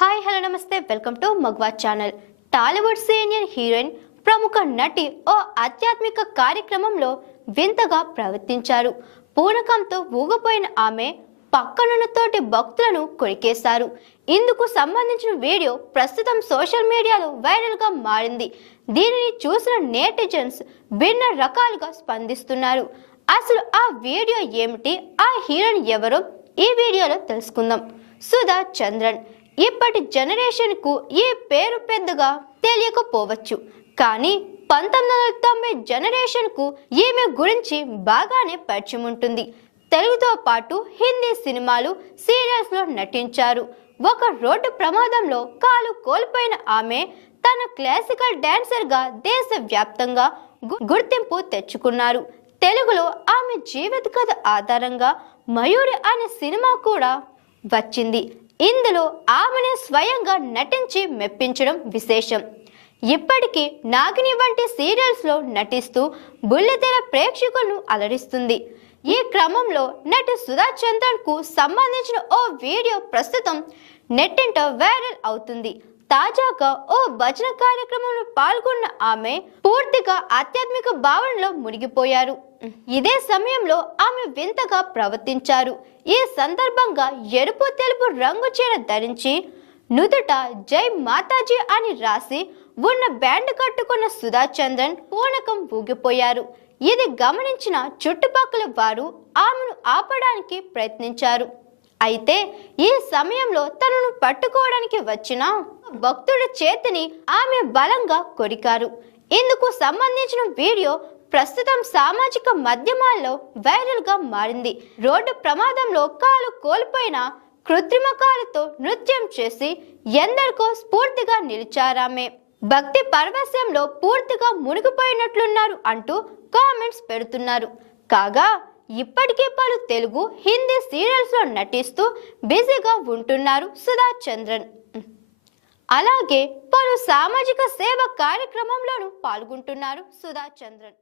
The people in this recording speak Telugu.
హాయ్ హలో నమస్తే. వెల్కమ్ టు మగ్వా ఛానల్. టాలీవుడ్ సీనియర్ హీరోయిన్ ప్రముఖ నటి ఓ ఆధ్యాత్మిక కార్యక్రమంలో వింతగా ప్రవర్తించారు. పూనకంతో ఊగిపోయిన ఆమె పక్కనున్న తోటి భక్తులను కొరికేశారు. ఇందుకు సంబంధించిన వీడియో ప్రస్తుతం సోషల్ మీడియాలో వైరల్గా మారింది. దీనిని చూసిన నేటిజన్స్ భిన్న రకాలుగా స్పందిస్తున్నారు. అసలు ఆ వీడియో ఏమిటి? ఆ హీరోయిన్ ఎవరో? ఈ వీడియోలో తెలుసుకుందాం. సుధా చంద్రన్. ఇప్పటి జనరేషన్కు ఈ పేరు పెద్దగా తెలియకపోవచ్చు. కానీ పంతొమ్మిది వందల తొంభై జనరేషన్కు ఈమె గురించి బాగానే పరిచయం ఉంటుంది. తెలుగుతో పాటు హిందీ సినిమాలు సీరియల్స్లో నటించారు. ఒక రోడ్డు ప్రమాదంలో కాలు కోల్పోయిన ఆమె తన క్లాసికల్ డాన్సర్గా దేశవ్యాప్తంగా గు- గుర్తింపు తెచ్చుకున్నారు. తెలుగులో ఆమె జీవిత కథ ఆధారంగా మయూరి అనే సినిమా కూడా వచ్చింది. ఇందులో ఆమెనే స్వయంగా నటించి మెప్పించడం విశేషం. ఇప్పటికీ నాగిని వంటి సీరియల్స్లో నటిస్తూ బుల్లితెర ప్రేక్షకులను అలరిస్తుంది. ఈ క్రమంలో నటి సుధా చంద్రన్కు సంబంధించిన ఓ వీడియో ప్రస్తుతం నెట్టింట వైరల్ అవుతుంది. తాజాగా ఓ భజన కార్యక్రమంలో పాల్గొన్న ఆమె పూర్తిగా ఆధ్యాత్మిక భావనలో మునిగిపోయారు. ఇదే సమయంలో ఆమె వింతగా ప్రవర్తించారు. ఈ సందర్భంగా ఎరుపు తెలుపు రంగు చీర ధరించి నుదుట జై మాతాజీ అని రాసి ఉన్న బ్యాండ్ కట్టుకున్న సుధా చంద్రన్ పూనకం ఊగిపోయారు. ఇది గమనించిన చుట్టుపక్కల వారు ఆమెను ఆపడానికి ప్రయత్నించారు. అయితే ఈ సమయంలో తనను పట్టుకోవడానికి వచ్చిన భక్తుడి చేతిని ఆమె బలంగా కొరికారు. ఇందుకు సంబంధించిన వీడియో ప్రస్తుతం సామాజిక మాధ్యమాల్లో వైరల్గా మారింది. రోడ్డు ప్రమాదంలో కాలు కోల్పోయిన కృత్రిమ కాలుతో నృత్యం చేసి ఎందరికో స్ఫూర్తిగా నిలిచారామె. భక్తి పరవశ్యంలో పూర్తిగా మునిగిపోయినట్లున్నారు అంటూ కామెంట్స్ పెడుతున్నారు. కాగా ఇప్పటికే పలు తెలుగు హిందీ సీరియల్స్లో నటిస్తూ బిజీగా ఉంటున్నారు సుధా చంద్రన్ అలాగే పలు సామాజిక సేవ కార్యక్రమంలోనూ పాల్గొంటున్నారు సుధా చంద్రన్.